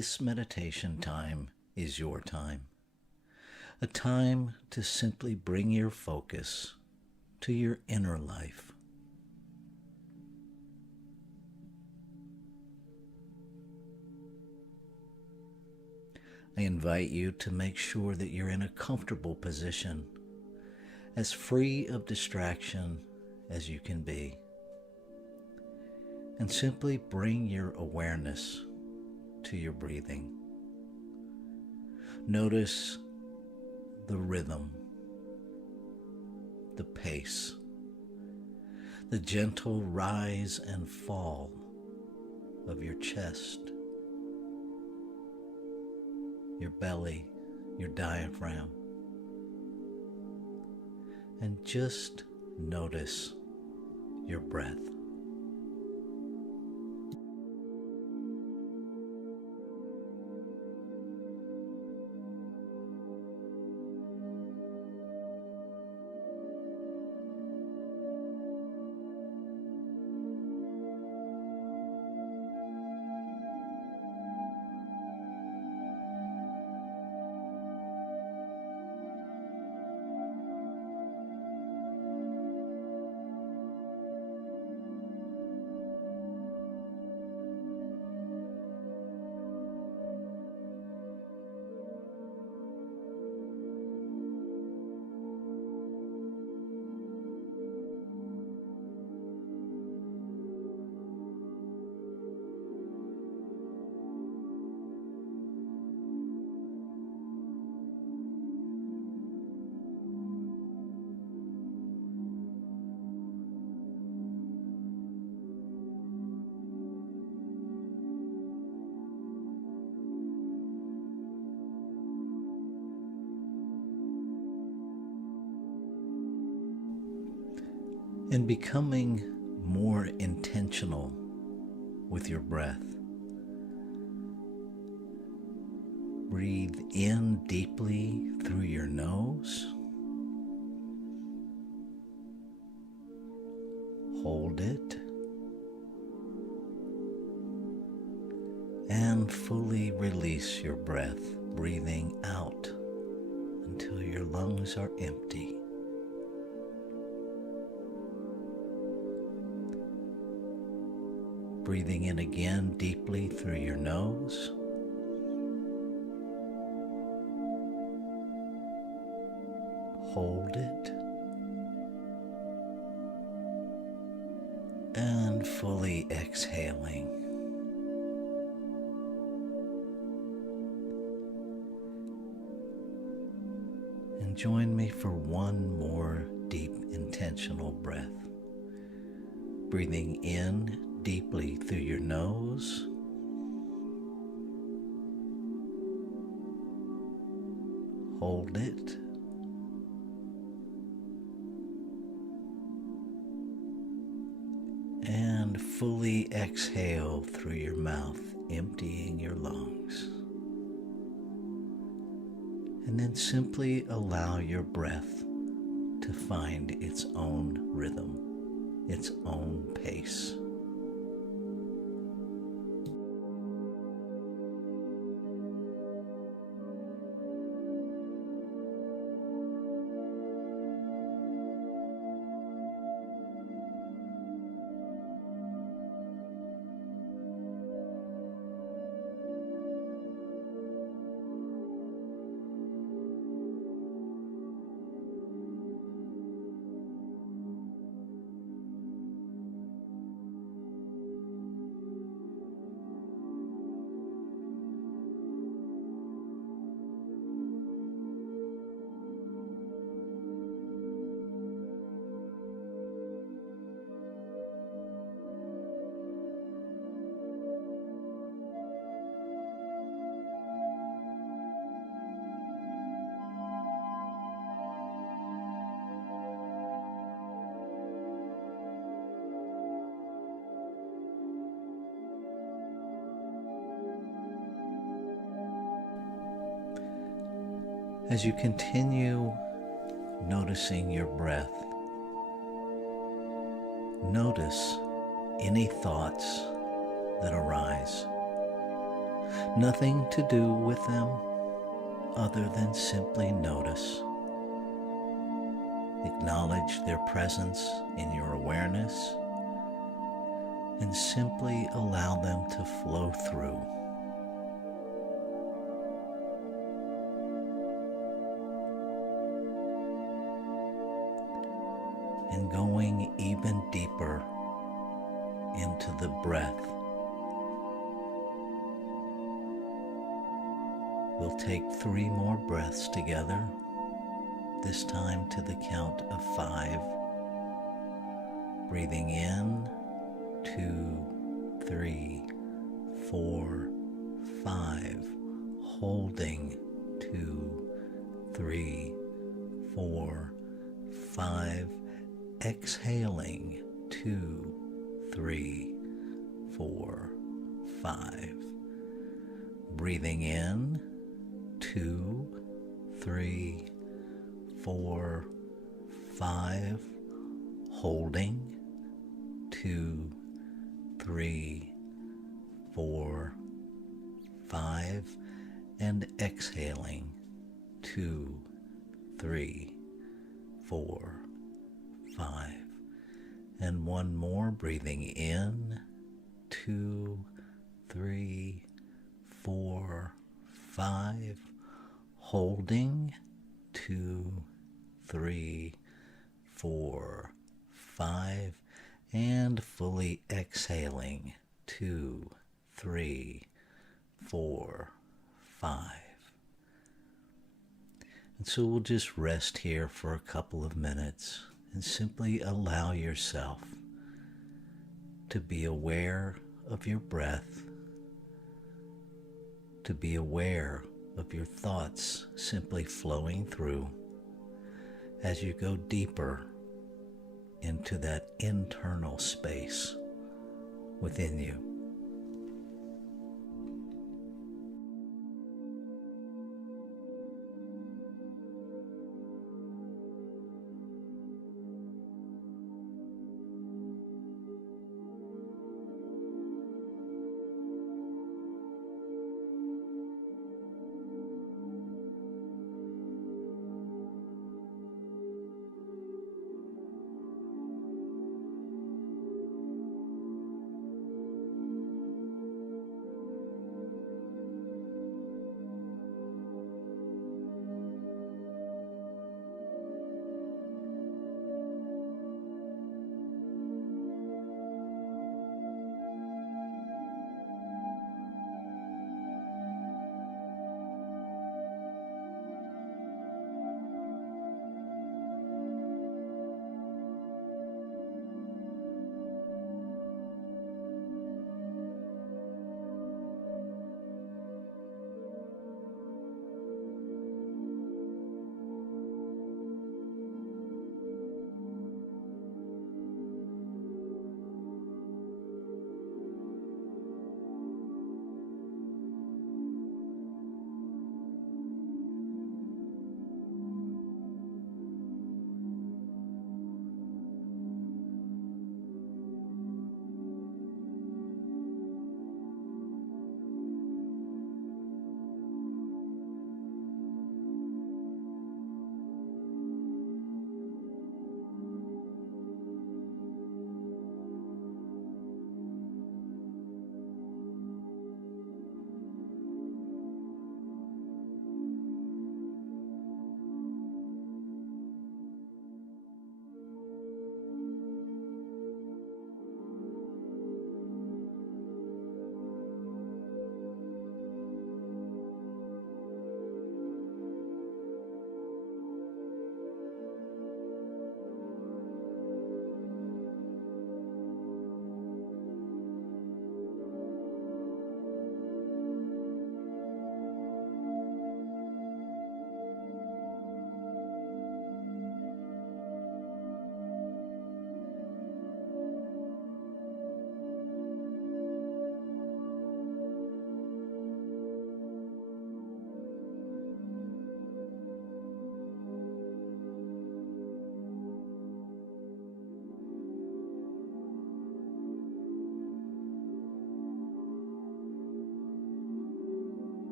This meditation time is your time, a time to simply bring your focus to your inner life. I invite you to make sure that you're in a comfortable position, as free of distraction as you can be, and simply bring your awareness to your breathing. Notice the rhythm, the pace, the gentle rise and fall of your chest, your belly, your diaphragm, and just notice your breath. And becoming more intentional with your breath. Breathe in deeply through your nose. Hold it. And fully release your breath, breathing out until your lungs are empty. Breathing in again deeply through your nose. Hold it. And fully exhaling. And join me for one more deep intentional breath. Breathing in deeply through your nose. Hold it. And fully exhale through your mouth, emptying your lungs. And then simply allow your breath to find its own rhythm, its own pace. As you continue noticing your breath, notice any thoughts that arise. Nothing to do with them other than simply notice. Acknowledge their presence in your awareness and simply allow them to flow through. And going even deeper into the breath, we'll take 3 more breaths together, this time to the count of 5. Breathing in, 2, 3, 4, 5. Holding, 2, 3, 4, 5. Exhaling, 2, 3, 4, 5. Breathing in, 2, 3, 4, 5. Holding, 2, 3, 4, 5. And exhaling, 2, 3, 4, 5. And one more, breathing in, 2, 3, 4, 5. Holding, 2, 3, 4, 5. And fully exhaling, 2, 3, 4, 5. And so we'll just rest here for a couple of minutes and simply allow yourself to be aware of your breath, to be aware of your thoughts simply flowing through as you go deeper into that internal space within you.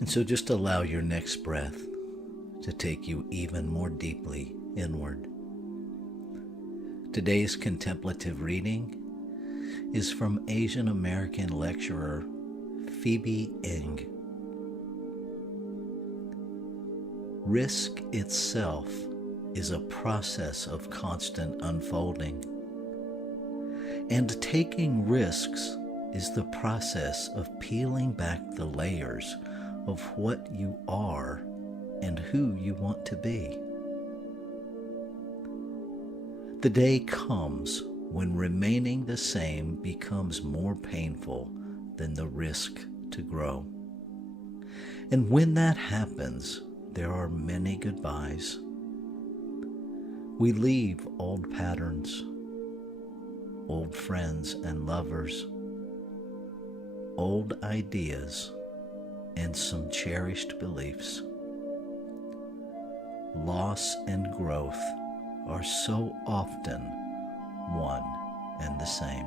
And so just allow your next breath to take you even more deeply inward. Today's contemplative reading is from Asian American lecturer Phoebe Ng. Risk itself is a process of constant unfolding, and taking risks is the process of peeling back the layers of what you are and who you want to be. The day comes when remaining the same becomes more painful than the risk to grow. And when that happens, there are many goodbyes. We leave old patterns, old friends and lovers, old ideas, and some cherished beliefs. Loss and growth are so often one and the same.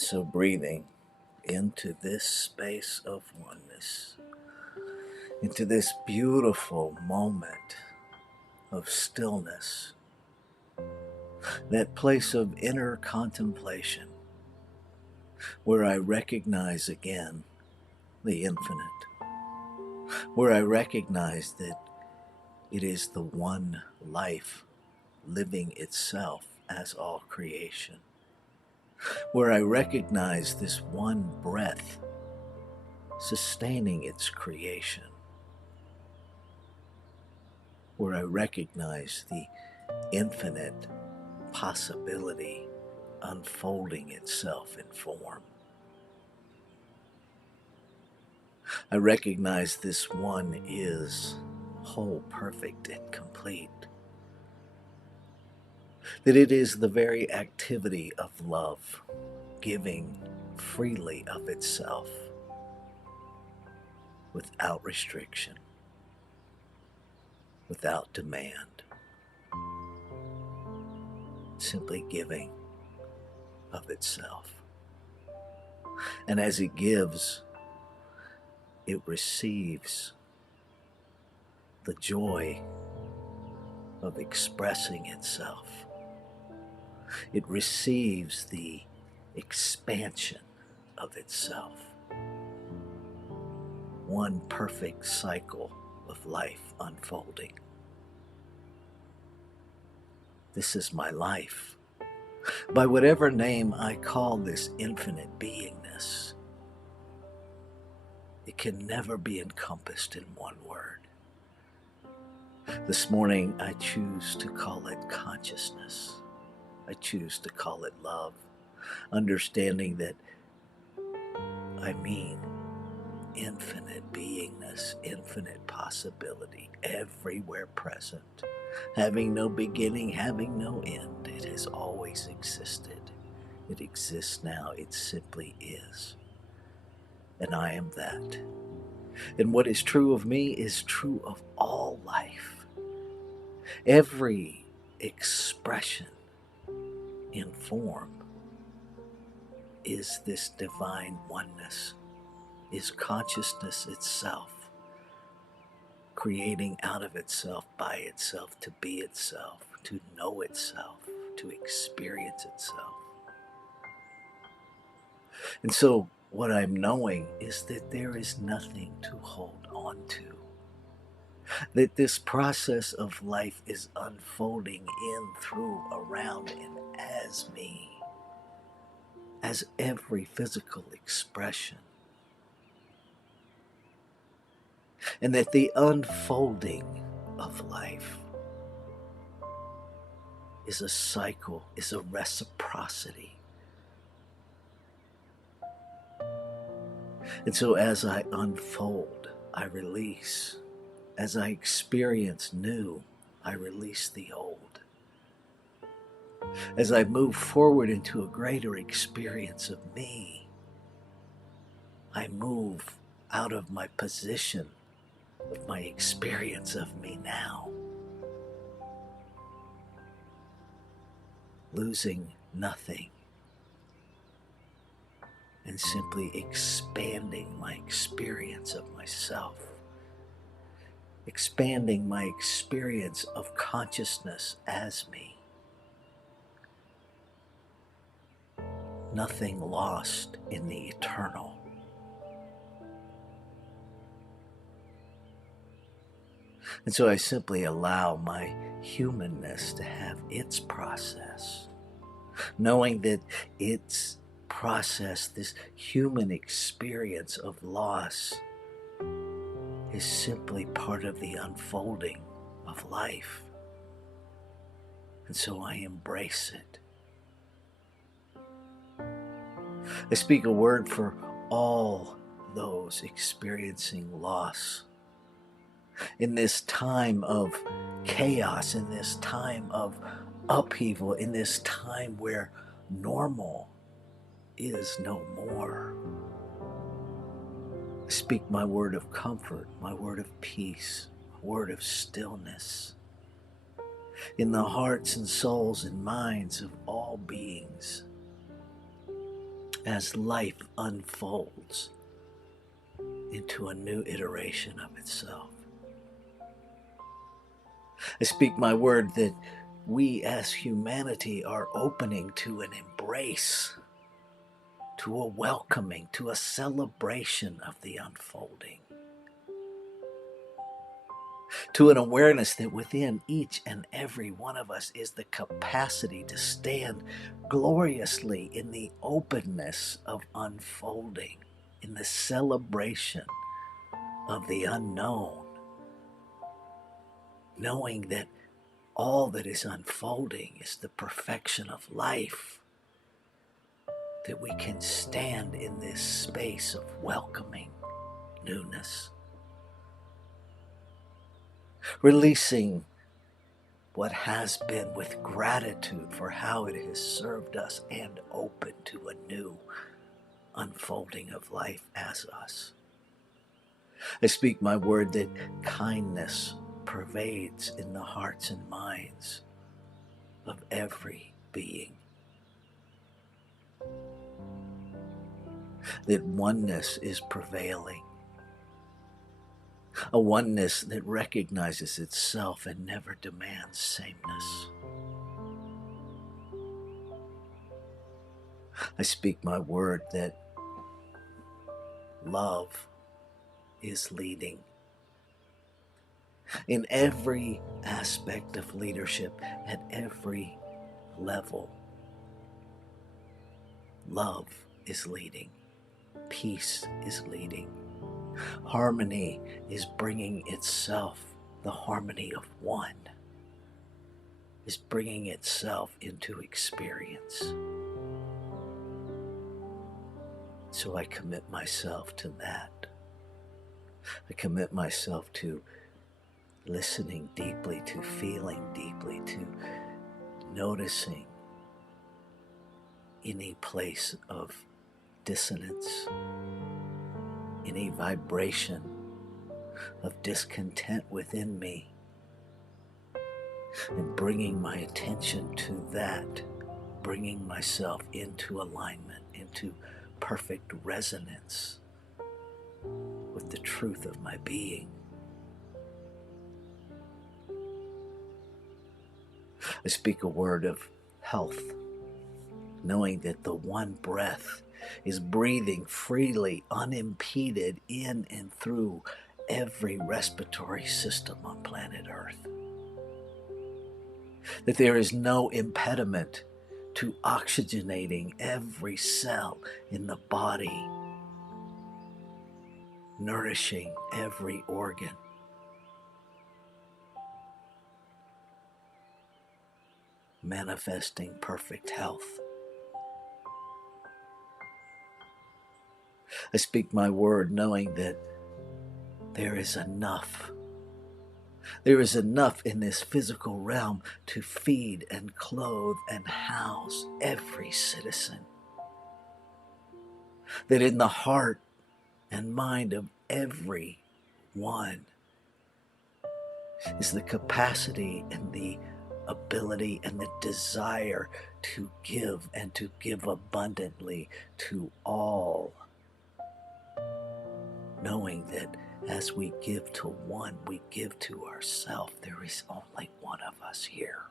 So breathing into this space of oneness, into this beautiful moment of stillness, that place of inner contemplation where I recognize again the infinite, where I recognize that it is the one life living itself as all creation, where I recognize this one breath sustaining its creation, where I recognize the infinite possibility unfolding itself in form. I recognize this one is whole, perfect, and complete, that it is the very activity of love, giving freely of itself, without restriction, without demand, simply giving of itself. And as it gives, it receives the joy of expressing itself. It receives the expansion of itself. One perfect cycle of life unfolding. This is my life. By whatever name I call this infinite beingness, it can never be encompassed in one word. This morning I choose to call it consciousness. I choose to call it love, understanding that I mean infinite beingness, infinite possibility, everywhere present, having no beginning, having no end. It has always existed. It exists now. It simply is. And I am that. And what is true of me is true of all life. Every expression in form is this divine oneness, is consciousness itself, creating out of itself, by itself, to be itself, to know itself, to experience itself. And so what I'm knowing is that there is nothing to hold on to, that this process of life is unfolding in, through, around, and as me, as every physical expression. And that the unfolding of life is a cycle, is a reciprocity. And so as I unfold, I release. As I experience new, I release the old. As I move forward into a greater experience of me, I move out of my position of my experience of me now, losing nothing and simply expanding my experience of myself, expanding my experience of consciousness as me. Nothing lost in the eternal. And so I simply allow my humanness to have its process, knowing that its process, this human experience of loss, is simply part of the unfolding of life. And so I embrace it. I speak a word for all those experiencing loss in this time of chaos, in this time of upheaval, in this time where normal is no more. I speak my word of comfort, my word of peace, my word of stillness in the hearts and souls and minds of all beings as life unfolds into a new iteration of itself. I speak my word that we as humanity are opening to an embrace, to a welcoming, to a celebration of the unfolding, to an awareness that within each and every one of us is the capacity to stand gloriously in the openness of unfolding, in the celebration of the unknown, knowing that all that is unfolding is the perfection of life, that we can stand in this space of welcoming newness, releasing what has been with gratitude for how it has served us and open to a new unfolding of life as us. I speak my word that kindness pervades in the hearts and minds of every being, that oneness is prevailing, a oneness that recognizes itself and never demands sameness. I speak my word that love is leading in every aspect of leadership at every level. Love is leading. Peace is leading. Harmony is bringing itself, the harmony of one is bringing itself into experience. So I commit myself to that. I commit myself to listening deeply, to feeling deeply, to noticing any place of dissonance, any vibration of discontent within me, and bringing my attention to that, bringing myself into alignment, into perfect resonance with the truth of my being. I speak a word of health, knowing that the one breath is breathing freely, unimpeded in and through every respiratory system on planet Earth. That there is no impediment to oxygenating every cell in the body, nourishing every organ, manifesting perfect health. I speak my word knowing that there is enough. There is enough in this physical realm to feed and clothe and house every citizen. That in the heart and mind of every one is the capacity and the ability and the desire to give and to give abundantly to all, knowing that as we give to one, we give to ourselves. There is only one of us here.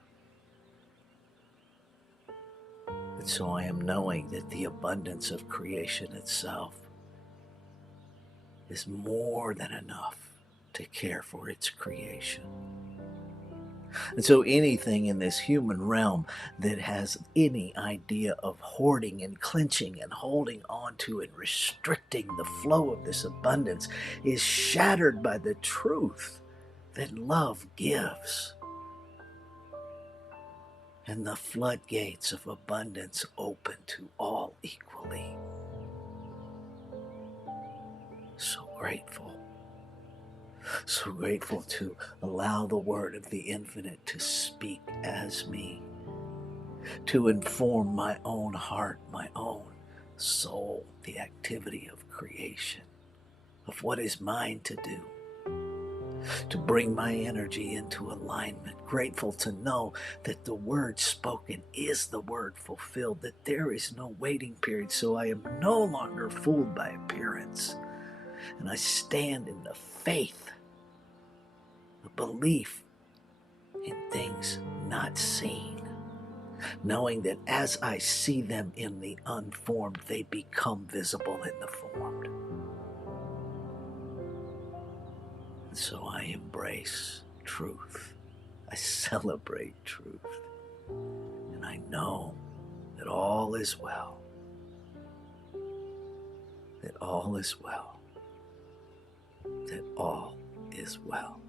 And so I am knowing that the abundance of creation itself is more than enough to care for its creation. And so anything in this human realm that has any idea of hoarding and clenching and holding on to and restricting the flow of this abundance is shattered by the truth that love gives. And the floodgates of abundance open to all equally. So grateful. So grateful to allow the word of the infinite to speak as me, to inform my own heart, my own soul, the activity of creation, of what is mine to do. to bring my energy into alignment, grateful to know that the word spoken is the word fulfilled, that there is no waiting period, so I am no longer fooled by appearance, and I stand in the faith, the belief in things not seen, knowing that as I see them in the unformed, they become visible in the formed. And so I embrace truth. I celebrate truth. And I know that all is well. That all is well. That all is well.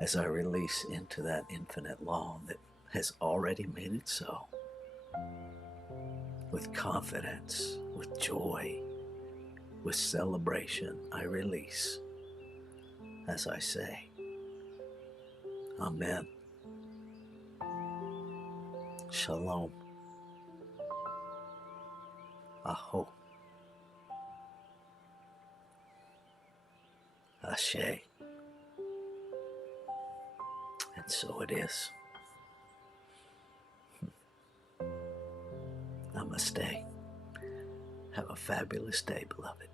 As I release into that infinite law that has already made it so, with confidence, with joy, with celebration, I release as I say, Amen. Shalom. Aho. Ashe. And so it is. Namaste. Have a fabulous day, beloved.